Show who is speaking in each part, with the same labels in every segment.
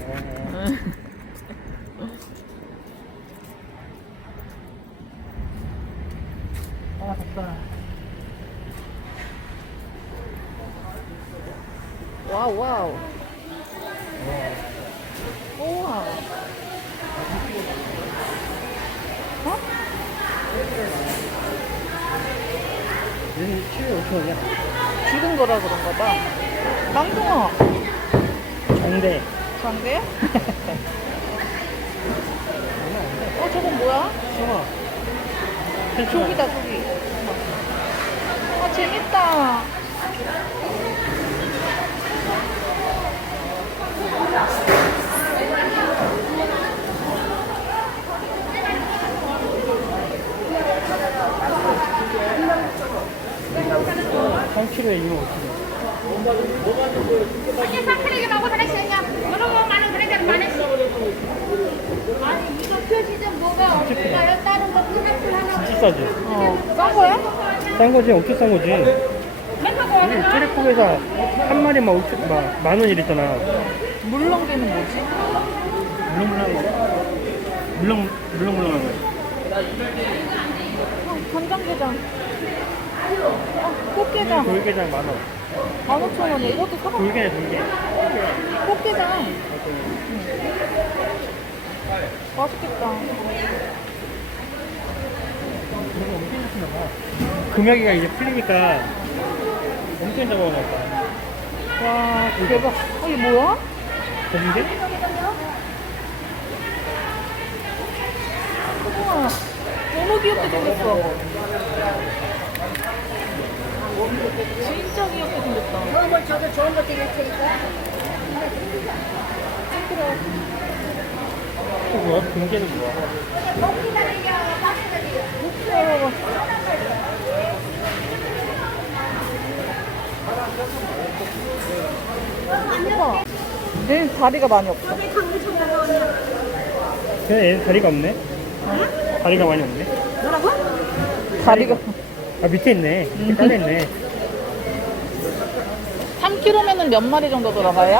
Speaker 1: 아, 덥다.
Speaker 2: 와우, 와우. 우와. 어?
Speaker 1: 얘는 7에 5천원이야.
Speaker 2: 죽은 거라 그런가 봐. 망둥어.
Speaker 1: 정대.
Speaker 2: 장대야? 저건 뭐야?
Speaker 1: 청아.
Speaker 2: 조기다, 조기. 아, 재밌다.
Speaker 1: 한 킬로에 2만 5천원.
Speaker 3: 아니 이거 표시 좀 뭐가 없을까요? 다른 거 프랑스 하나
Speaker 1: 진짜 싸지?
Speaker 2: 싼 거야?
Speaker 1: 싼 거지, 엄청 싼 거지. 우리 체리콕에서 한 마리만 5천, 막, 만 원 이랬잖아.
Speaker 2: 물렁개는 뭐지?
Speaker 1: 물렁물렁한 거. 물렁물렁한 거.
Speaker 2: 간장게장. 꽃게장.
Speaker 1: 돌게장 만 원.
Speaker 2: 15,000원에 이것도 사가.
Speaker 1: 돌게네, 돌게.
Speaker 2: 꽃게장. 맛있겠다.
Speaker 1: 금약이가 이제 풀리니까 엄청 잡아먹었다.
Speaker 2: 와, 대박. 이게 뭐야?
Speaker 1: 거긴데?
Speaker 2: 우와, 너무 귀엽게 생겼어. 진짜 귀엽게 생겼다.
Speaker 3: 뭐 저도 좋은 거 드릴 테니까.
Speaker 1: 또 뭐야? 금괴는 뭐야?
Speaker 2: 우와, 내 다리가 많이 없어.
Speaker 1: 그냥 얘는 다리가 없네? 다리가 많이 없네?
Speaker 2: 다리가
Speaker 1: 아, 밑에 있네. 밑에 깔려있네.
Speaker 2: 3kg면은 몇 마리 정도 들어가요?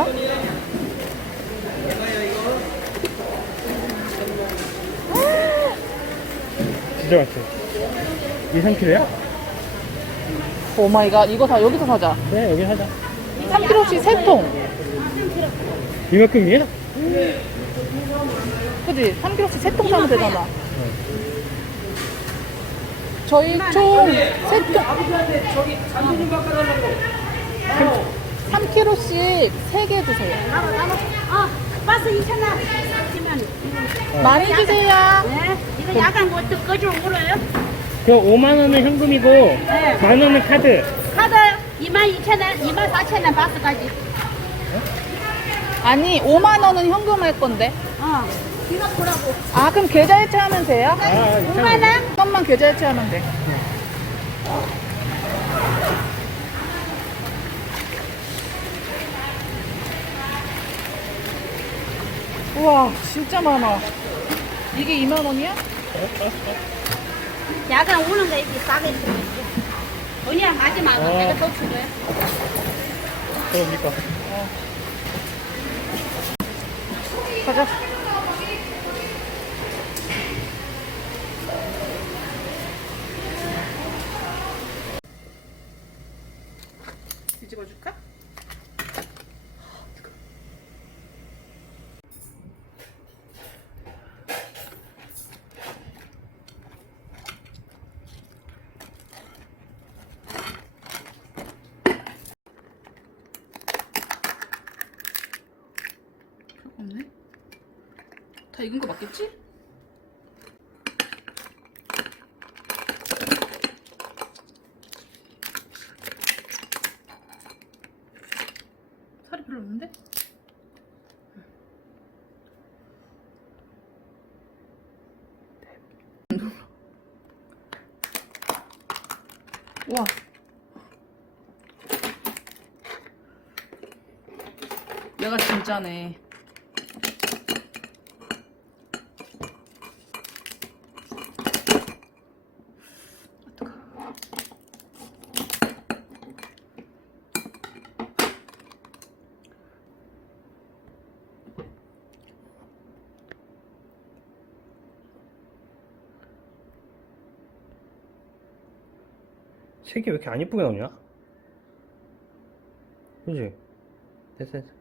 Speaker 1: 진짜 많지? 2, 3kg야?
Speaker 2: 오 마이 갓, 이거 다 여기서 사자.
Speaker 1: 그래, 여기 하자.
Speaker 2: 3kg씩 3통.
Speaker 1: 이만큼이야?
Speaker 2: 그지? 3kg씩 3통 사면 되잖아. 저희 총 3통. 3kg씩 3개 주세요.
Speaker 3: 버스 2,000원 주면.
Speaker 2: 많이 주세요.
Speaker 3: 네. 이거 야간 것도 꺼주고 물어요.
Speaker 1: 그 5만원은 현금이고, 만원은 카드.
Speaker 3: 카드 22,000원, 24,000원 버스까지.
Speaker 2: 아니, 5만 원은 현금 할 건데.
Speaker 3: 이거 보라고.
Speaker 2: 아, 그럼 계좌이체 하면 돼요?
Speaker 1: 아,
Speaker 3: 5만 원?
Speaker 2: 그것만 계좌이체 하면 돼. 우와, 진짜 많아. 이게 2만 원이야?
Speaker 3: 야간 오는 거 이렇게 싸게 주고 있지. 언니야 마지막으로 내가 또 줄래?
Speaker 1: 그러니까.
Speaker 2: 가자. 뒤집어 줄까? 없네. 다 익은 거 맞겠지? 살이 별로 없는데? 와. 얘가 진짜네.
Speaker 1: 색이 왜 이렇게 안 예쁘게 나오냐? 그지? 됐어, 됐어.